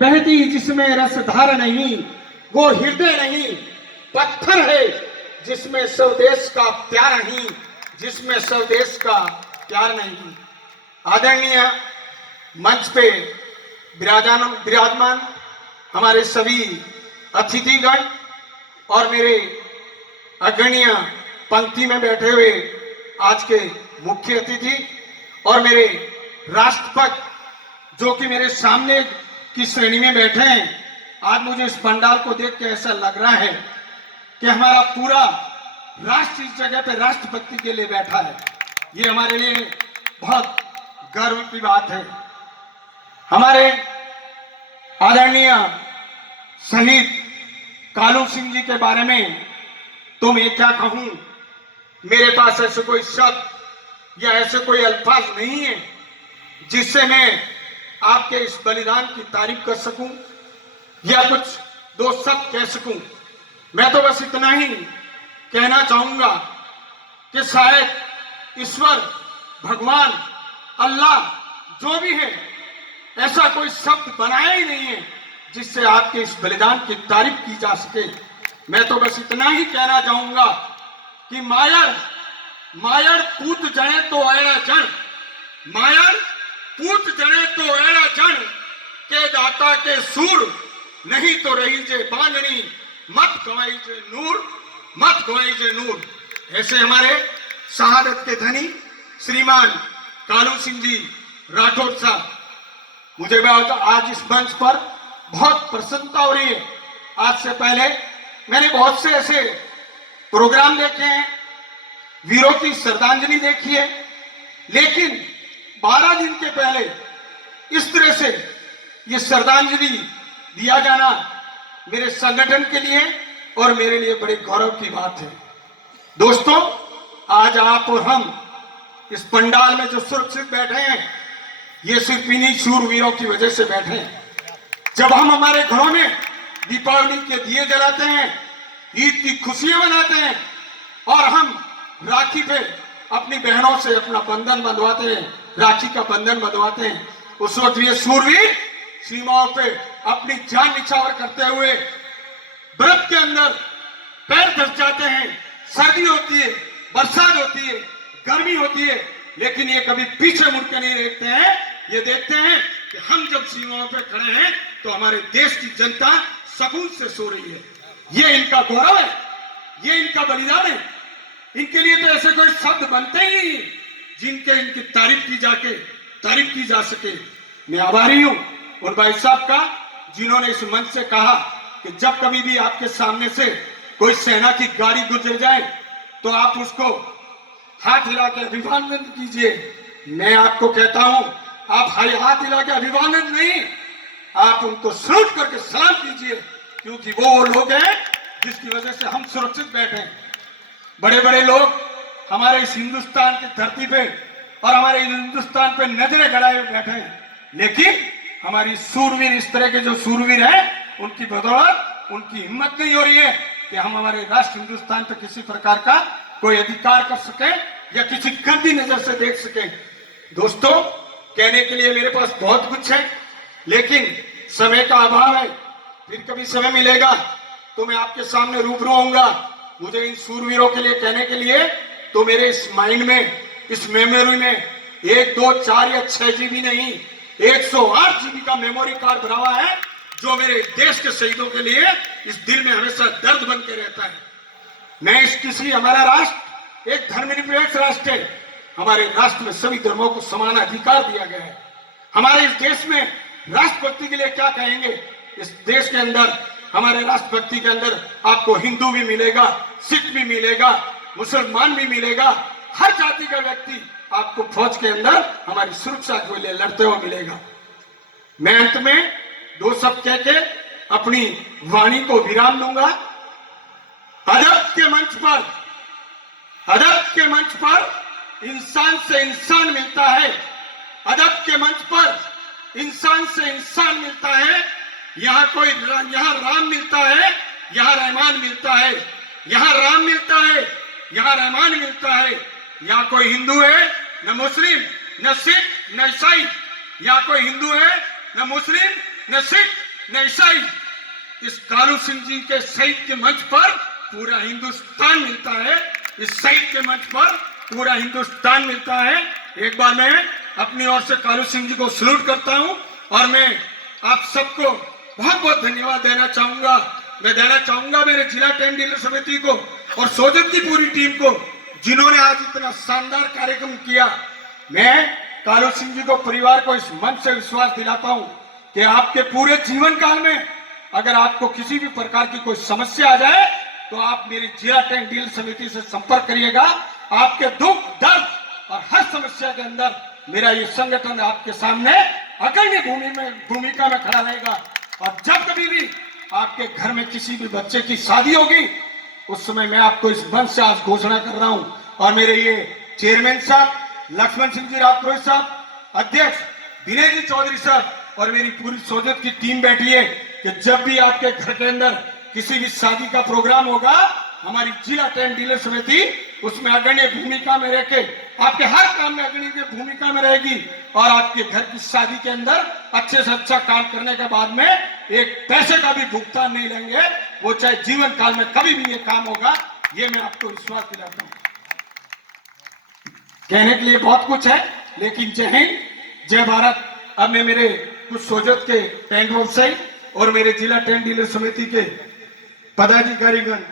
बहती जिसमें रसधार नहीं, वो हृदय नहीं पत्थर है जिसमें स्वदेश का प्यार नहीं, जिसमें स्वदेश का प्यार नहीं। आदरणीय मंच पे विराजमान हमारे सभी अतिथिगण और मेरे अग्रणीय पंक्ति में बैठे हुए आज के मुख्य अतिथि और मेरे राष्ट्रभक्त जो कि मेरे सामने की श्रेणी में बैठे हैं। आज मुझे इस पंडाल को देख के ऐसा लग रहा है कि हमारा पूरा राष्ट्र इस जगह पे राष्ट्रभक्ति के लिए बैठा है। ये हमारे लिए बहुत गर्व की बात है। हमारे आदरणीय शहीद कालू सिंह जी के बारे में तो मैं क्या कहूं, मेरे पास ऐसे कोई शब्द या ऐसे कोई अल्फाज नहीं है जिससे मैं आपके इस बलिदान की तारीफ कर सकूं या कुछ दो शब्द कह सकूं। मैं तो बस इतना ही कहना चाहूंगा कि शायद ईश्वर, भगवान, अल्लाह जो भी है ऐसा कोई शब्द बनाया ही नहीं है जिससे आपके इस बलिदान की तारीफ की जा सके। मैं तो बस इतना ही कहना चाहूंगा कि मायर पूत जने तो ऐड़ा जन, मायर पूत जने तो ऐड़ा जन के दाता के सूर, नहीं तो रही जे बांधनी मत गवाई जे नूर, मत गवाई जे नूर। ऐसे हमारे शहादत के धनी श्रीमान कालू सिंह जी राठौर साहब, मुझे आज इस मंच पर बहुत प्रसन्नता हो रही है। आज से पहले मैंने बहुत से ऐसे प्रोग्राम देखे हैं, वीरों की श्रद्धांजलि देखी है, लेकिन 12 दिन के पहले इस तरह से ये श्रद्धांजलि दिया जाना मेरे संगठन के लिए और मेरे लिए बड़े गौरव की बात है। दोस्तों, आज आप और हम इस पंडाल में जो सुरक्षित बैठे हैं, ये सिर्फ इन्हीं शूरवीरों की वजह से बैठे हैं। जब हम हमारे घरों में दीपावली के दिए जलाते हैं, ईद की खुशियां मनाते हैं और हम राखी पे अपनी बहनों से अपना बंधन बंधवाते हैं, राखी का बंधन बंधवाते हैं, उस वक्त ये शूरवीर सीमाओं पे अपनी जान निछावर करते हुए व्रत के अंदर पैर धस जाते हैं। सर्दी होती है, बरसात होती है, गर्मी होती है, लेकिन ये कभी पीछे मुड़ के नहीं देखते हैं। ये देखते हैं कि हम जब सीमाओं पे खड़े हैं तो हमारे देश की जनता सुकून से सो रही है। ये इनका गौरव है, ये इनका बलिदान है। इनके लिए तो ऐसे कोई शब्द बनते ही नहीं जिनके इनकी तारीफ की जा सके। मैं आभारी हूं उन भाई साहब का जिन्होंने इस मंच से कहा कि जब कभी भी आपके सामने से कोई सेना की गाड़ी गुजर जाए तो आप उसको हाथ हिला के अभिवादन कीजिए। मैं आपको कहता हूं, आप हाथ हिला के अभिवादन नहीं, आप उनको सल्यूट करके सलाम कीजिए, क्योंकि वो लोग हैं जिसकी वजह से हम सुरक्षित बैठे हैं। बड़े बड़े लोग हमारे इस हिंदुस्तान की धरती पे और हमारे हिंदुस्तान पे नजरें गड़ाए बैठे हैं, लेकिन हमारी सूरवीर, इस तरह के जो सूरवीर हैं, उनकी बदौलत उनकी हिम्मत नहीं हो रही है कि हम हमारे राष्ट्र हिंदुस्तान पे किसी प्रकार का कोई अधिकार कर सके या किसी गंदी नजर से देख सके। दोस्तों, कहने के लिए मेरे पास बहुत कुछ है, लेकिन समय का अभाव है। फिर कभी समय मिलेगा तो मैं आपके सामने रूबरू आऊंगा। मुझे इन सूरवीरों के लिए कहने के लिए तो मेरे इस माइंड में, इस मेमोरी में 1, 2, 4 या 6 जीबी नहीं, 108 जीबी का मेमोरी कार्ड भरा हुआ है, जो मेरे देश के शहीदों के लिए इस दिल में हमेशा दर्द बन के रहता है। मैं इस किसी, हमारा राष्ट्र एक धर्मनिरपेक्ष राष्ट्र है। हमारे राष्ट्र में सभी धर्मों को समान अधिकार दिया गया है। हमारे इस देश में राष्ट्रभक्ति के लिए क्या कहेंगे? इस देश के अंदर, हमारे राष्ट्रभक्ति के अंदर आपको हिंदू भी मिलेगा, सिख भी मिलेगा, मुसलमान भी मिलेगा, हर जाति का व्यक्ति आपको फौज के अंदर हमारी सुरक्षा के लिए लड़ते हुए मिलेगा। मैं अंत में 2 शब्द कह के अपनी वाणी को विराम दूंगा। अदब के मंच पर इंसान से इंसान मिलता है, अदब के मंच पर इंसान से इंसान मिलता है। यहाँ राम मिलता है, यहाँ रहमान मिलता है, यहाँ राम मिलता है, यहाँ रहमान मिलता है। यहाँ कोई हिंदू है न मुस्लिम, न सिख, न ईसाई। यहाँ कोई हिंदू है न मुस्लिम, न सिख, न ईसाई। इस कालू सिंह जी के शहीद के मंच पर पूरा हिंदुस्तान मिलता है, इस शहीद के मंच पर पूरा हिंदुस्तान मिलता है। एक बार मैं अपनी ओर से कालू सिंह जी को सैल्यूट करता हूं और मैं आप सबको बहुत बहुत धन्यवाद देना चाहूंगा। मैं देना चाहूंगा मेरे जिला टेंट डीलर समिति को और सोजत की पूरी टीम को, जिन्होंने आज इतना शानदार कार्यक्रम किया। मैं कालू सिंह जी को, परिवार को इस मंच से विश्वास दिलाता हूं कि आपके पूरे जीवन काल में अगर आपको किसी भी प्रकार की कोई समस्या आ जाए तो आप मेरी जिला टेंट डीलर समिति से संपर्क करिएगा। आपके दुख दर्द और हर समस्या के अंदर मेरा ये संगठन आपके सामने अग्रणी भूमिका में खड़ा रहेगा। और जब कभी भी आपके घर में किसी भी बच्चे की शादी होगी, उस समय मैं आपको इस मंच से आज घोषणा कर रहा हूं। और मेरे ये चेयरमैन साहब लक्ष्मण सिंह जी राजपुरोहित साहब, अध्यक्ष विनय जी चौधरी साहब और मेरी पूरी सोजत की टीम बैठी है कि जब भी आपके घर के अंदर किसी भी शादी का प्रोग्राम होगा, हमारी जिला टेंट डीलर समिति उसमें अग्रणी भूमिका में रहकर आपके हर काम में अग्रणी भूमिका में रहेगी और आपके घर की शादी के अंदर अच्छे से अच्छा काम करने के बाद में एक पैसे का भी भुगतान नहीं लेंगे, वो चाहे जीवन काल में कभी भी ये काम होगा। ये मैं आपको विश्वास दिलाता हूं। कहने के लिए बहुत कुछ है, लेकिन जय हिंद जय भारत। अब मैं मेरे कुछ सोजत के टेंट व्यवसायी और मेरे जिला टेंट डीलर समिति के पदाधिकारीगण